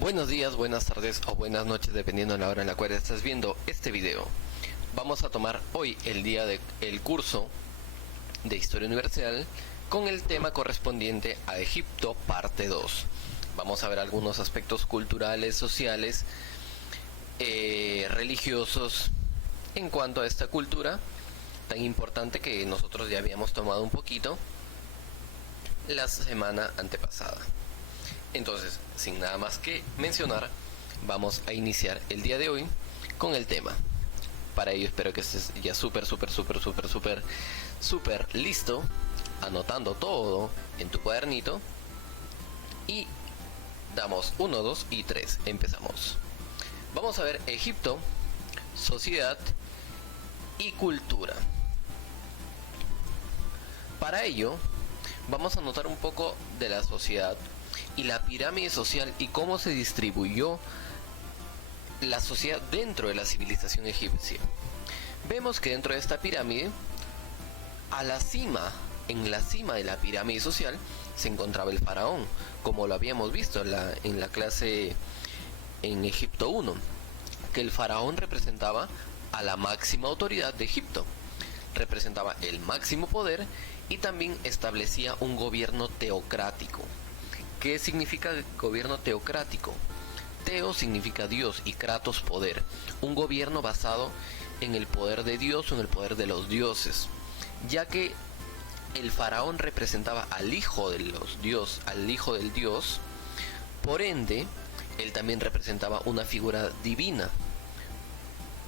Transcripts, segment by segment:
Buenos días, buenas tardes o buenas noches dependiendo de la hora en la cual estás viendo este video. Vamos a tomar hoy el curso de Historia Universal con el tema correspondiente a Egipto, parte 2. Vamos a ver algunos aspectos culturales, sociales, religiosos en cuanto a esta cultura tan importante que nosotros ya habíamos tomado un poquito la semana antepasada. Entonces, sin nada más que mencionar, vamos a iniciar el día de hoy con el tema. Para ello espero que estés ya súper listo, anotando todo en tu cuadernito. Y damos 1, 2 y 3. Empezamos. Vamos a ver Egipto, sociedad y cultura. Para ello, vamos a anotar un poco de la sociedad y la pirámide social y cómo se distribuyó la sociedad dentro de la civilización egipcia. Vemos que dentro de esta pirámide, en la cima de la pirámide social, se encontraba el faraón, como lo habíamos visto en la clase en Egipto 1, que el faraón representaba a la máxima autoridad de Egipto, representaba el máximo poder y también establecía un gobierno teocrático. ¿Qué significa gobierno teocrático? Teo significa Dios y kratos poder. Un gobierno basado en el poder de Dios o en el poder de los dioses. Ya que el faraón representaba al hijo del Dios, por ende, él también representaba una figura divina.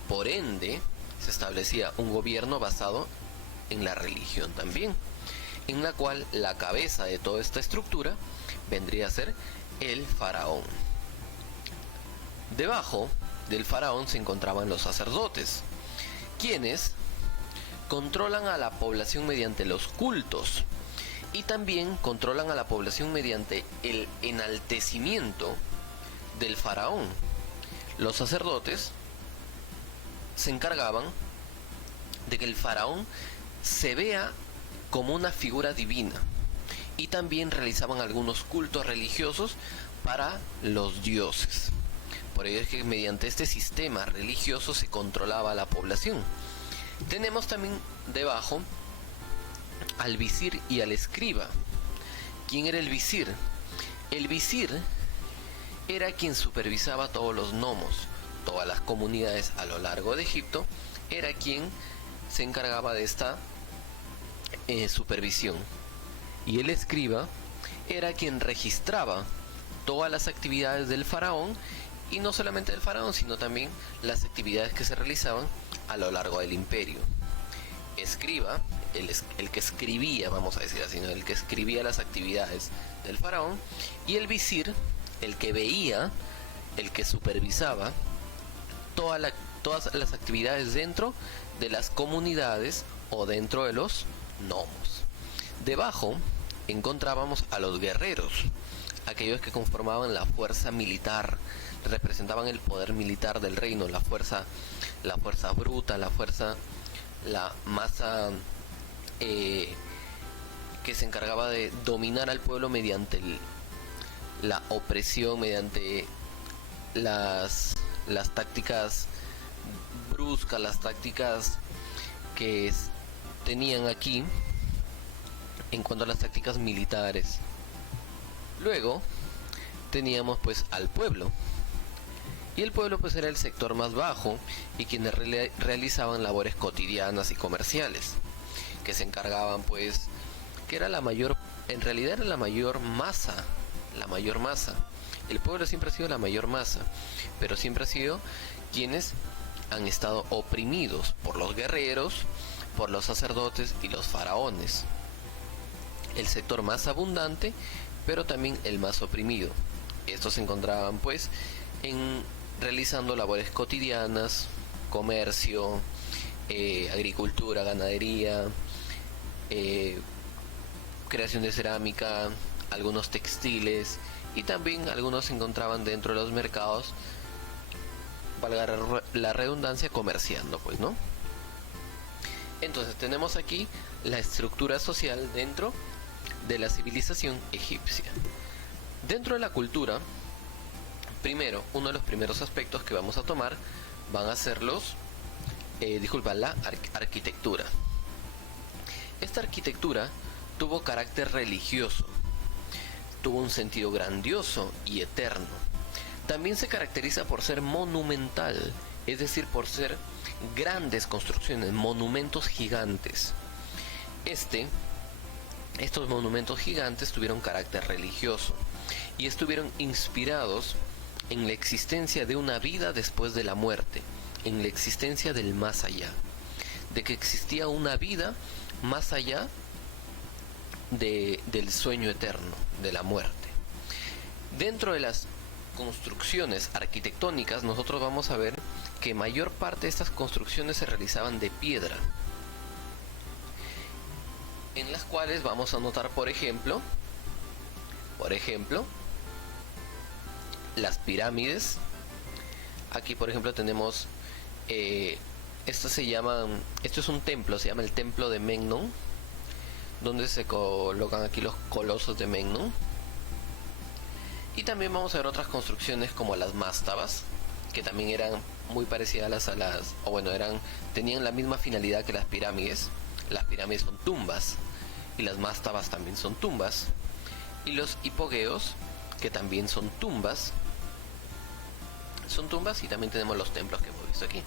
Por ende, se establecía un gobierno basado en la religión también, en la cual la cabeza de toda esta estructura vendría a ser el faraón. Debajo del faraón se encontraban los sacerdotes, quienes controlan a la población mediante los cultos y también controlan a la población mediante el enaltecimiento del faraón. Los sacerdotes se encargaban de que el faraón se vea como una figura divina y también realizaban algunos cultos religiosos para los dioses. Por ello es que mediante este sistema religioso se controlaba a la población. Tenemos también debajo al visir y al escriba. ¿Quién era el visir? El visir era quien supervisaba todos los nomos, todas las comunidades a lo largo de Egipto, era quien se encargaba de esta supervisión. Y el escriba era quien registraba todas las actividades del faraón, y no solamente del faraón, sino también las actividades que se realizaban a lo largo del imperio. Escriba, el que escribía, vamos a decir así, ¿no? El que escribía las actividades del faraón, y el visir, el que veía, el que supervisaba todas las actividades dentro de las comunidades o dentro de los nomos. Debajo encontrábamos a los guerreros, aquellos que conformaban la fuerza militar, representaban el poder militar del reino, la fuerza bruta, la masa que se encargaba de dominar al pueblo mediante la opresión, mediante las tácticas bruscas, las tácticas que tenían aquí en cuanto a las tácticas militares. Luego teníamos pues al pueblo, y el pueblo pues era el sector más bajo y quienes realizaban labores cotidianas y comerciales, que se encargaban pues, que era en realidad era la mayor masa. El pueblo siempre ha sido la mayor masa, pero siempre ha sido quienes han estado oprimidos por los guerreros, por los sacerdotes y los faraones. El sector más abundante, pero también el más oprimido. Estos se encontraban pues realizando labores cotidianas, comercio, agricultura, ganadería, creación de cerámica, algunos textiles, y también algunos se encontraban dentro de los mercados, valga la redundancia, comerciando, pues, ¿no? Entonces tenemos aquí la estructura social dentro de la civilización egipcia. Dentro de la cultura Primero, uno de los primeros aspectos que vamos a tomar van a ser la arquitectura. Esta arquitectura tuvo carácter religioso, tuvo un sentido grandioso y eterno. También se caracteriza por ser monumental, es decir, por ser grandes construcciones, monumentos gigantes. Estos monumentos gigantes tuvieron carácter religioso y estuvieron inspirados en la existencia de una vida después de la muerte, en la existencia del más allá, de que existía una vida más allá del sueño eterno, de la muerte. Dentro de las construcciones arquitectónicas, nosotros vamos a ver que mayor parte de estas construcciones se realizaban de piedra, en las cuales vamos a notar, por ejemplo, las pirámides. Aquí, por ejemplo, tenemos esto es un templo, se llama el templo de Memnón, donde se colocan aquí los colosos de Memnón. Y también vamos a ver otras construcciones como las mástabas, que también eran muy parecidas tenían la misma finalidad que las pirámides. Las pirámides son tumbas y las mástabas también son tumbas. Y los hipogeos, que también son tumbas, y también tenemos los templos que hemos visto aquí.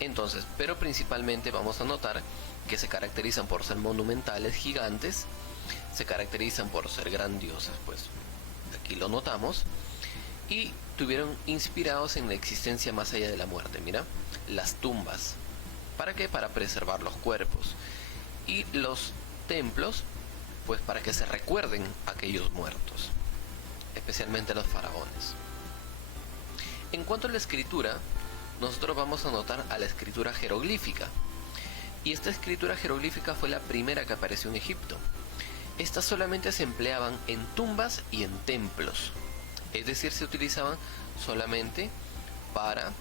Entonces, pero principalmente vamos a notar que se caracterizan por ser monumentales, gigantes, se caracterizan por ser grandiosas, pues aquí lo notamos, y tuvieron inspirados en la existencia más allá de la muerte. Mira, las tumbas, ¿para qué? Para preservar los cuerpos, y los templos, pues para que se recuerden a aquellos muertos, especialmente los faraones. En cuanto a la escritura, nosotros vamos a notar a la escritura jeroglífica, y esta escritura jeroglífica fue la primera que apareció en Egipto. Estas solamente se empleaban en tumbas y en templos, es decir, se utilizaban solamente para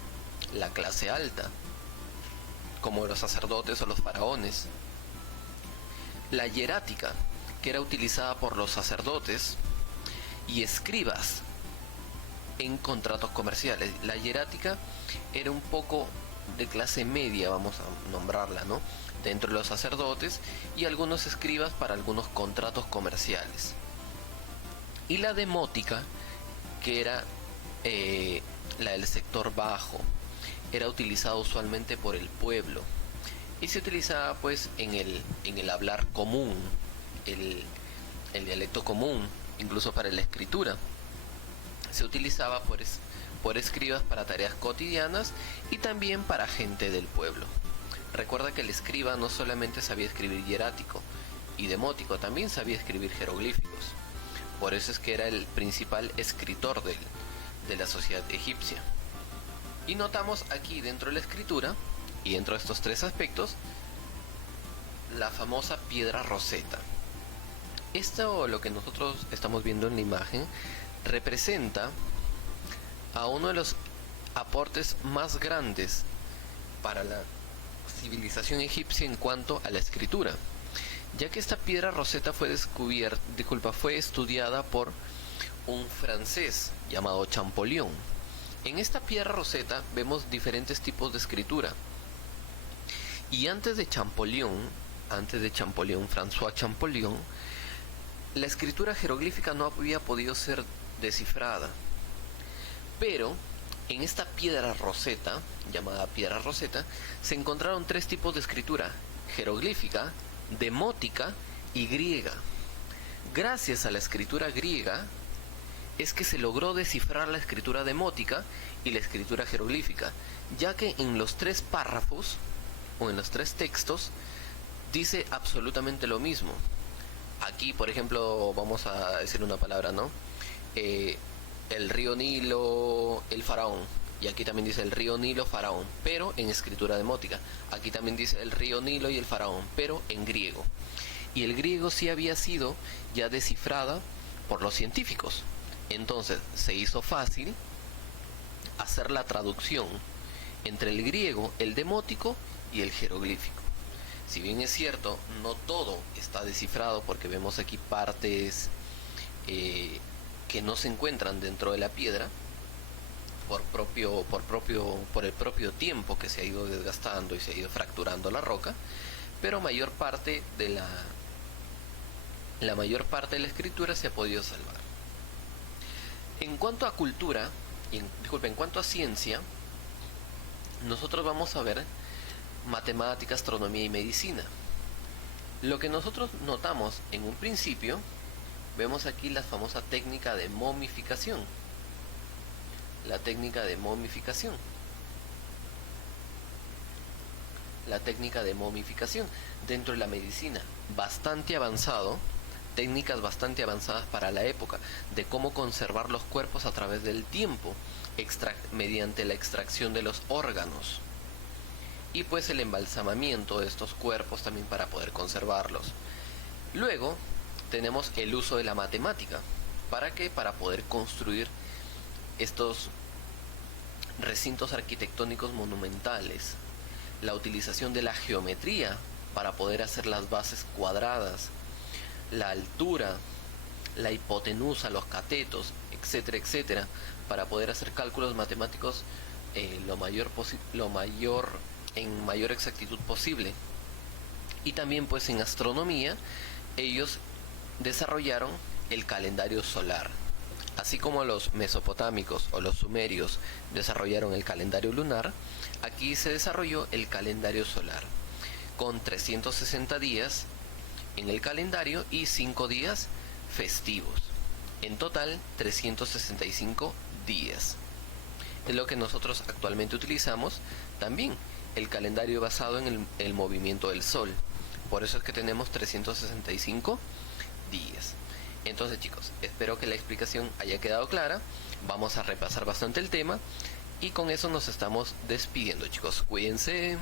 la clase alta, como los sacerdotes o los faraones. La hierática, que era utilizada por los sacerdotes y escribas en contratos comerciales. La hierática era un poco de clase media, vamos a nombrarla, ¿no?, dentro de los sacerdotes y algunos escribas para algunos contratos comerciales. Y la demótica, que era la del sector bajo, era utilizada usualmente por el pueblo y se utilizaba pues en el hablar común, el dialecto común, incluso para la escritura. Se utilizaba por escribas para tareas cotidianas y también para gente del pueblo. Recuerda que el escriba no solamente sabía escribir hierático y demótico, también sabía escribir jeroglíficos. Por eso es que era el principal escritor de la sociedad egipcia. Y notamos aquí dentro de la escritura, y dentro de estos tres aspectos, la famosa piedra Rosetta. Esto, lo que nosotros estamos viendo en la imagen, representa a uno de los aportes más grandes para la civilización egipcia en cuanto a la escritura, ya que esta piedra Rosetta fue estudiada por un francés llamado Champollion. En esta piedra Rosetta vemos diferentes tipos de escritura, y antes de Champollion, François Champollion, la escritura jeroglífica no había podido ser descifrada. Pero en esta piedra Rosetta, llamada piedra Rosetta, se encontraron tres tipos de escritura: jeroglífica, demótica y griega. Gracias a la escritura griega es que se logró descifrar la escritura demótica y la escritura jeroglífica, ya que en los tres párrafos o en los tres textos dice absolutamente lo mismo. Aquí, por ejemplo, vamos a decir una palabra, ¿no? El río Nilo, el faraón. Y aquí también dice el río Nilo, faraón, pero en escritura demótica. Aquí también dice el río Nilo y el faraón, pero en griego. Y el griego sí había sido ya descifrada por los científicos. Entonces se hizo fácil hacer la traducción entre el griego, el demótico y el jeroglífico. Si bien es cierto, no todo está descifrado, porque vemos aquí partes que no se encuentran dentro de la piedra, por el propio tiempo que se ha ido desgastando y se ha ido fracturando la roca, pero la mayor parte de la escritura se ha podido salvar. En cuanto a cultura, en cuanto a ciencia, nosotros vamos a ver matemática, astronomía y medicina. Lo que nosotros notamos en un principio, vemos aquí la famosa técnica de momificación. La técnica de momificación. La técnica de momificación dentro de la medicina, bastante avanzado, técnicas bastante avanzadas para la época, de cómo conservar los cuerpos a través del tiempo, mediante la extracción de los órganos. Y pues el embalsamamiento de estos cuerpos también para poder conservarlos. Luego tenemos el uso de la matemática. ¿Para qué? Para poder construir estos recintos arquitectónicos monumentales. La utilización de la geometría para poder hacer las bases cuadradas, la altura, la hipotenusa, los catetos, etcétera, etcétera, para poder hacer cálculos matemáticos en mayor exactitud posible. Y también pues en astronomía ellos desarrollaron el calendario solar. Así como los mesopotámicos o los sumerios desarrollaron el calendario lunar, aquí se desarrolló el calendario solar, con 360 días en el calendario y 5 días festivos. En total, 365 días. Es lo que nosotros actualmente utilizamos también, el calendario basado en el movimiento del Sol. Por eso es que tenemos 365 días. Entonces, chicos, espero que la explicación haya quedado clara. Vamos a repasar bastante el tema y con eso nos estamos despidiendo, chicos. Cuídense.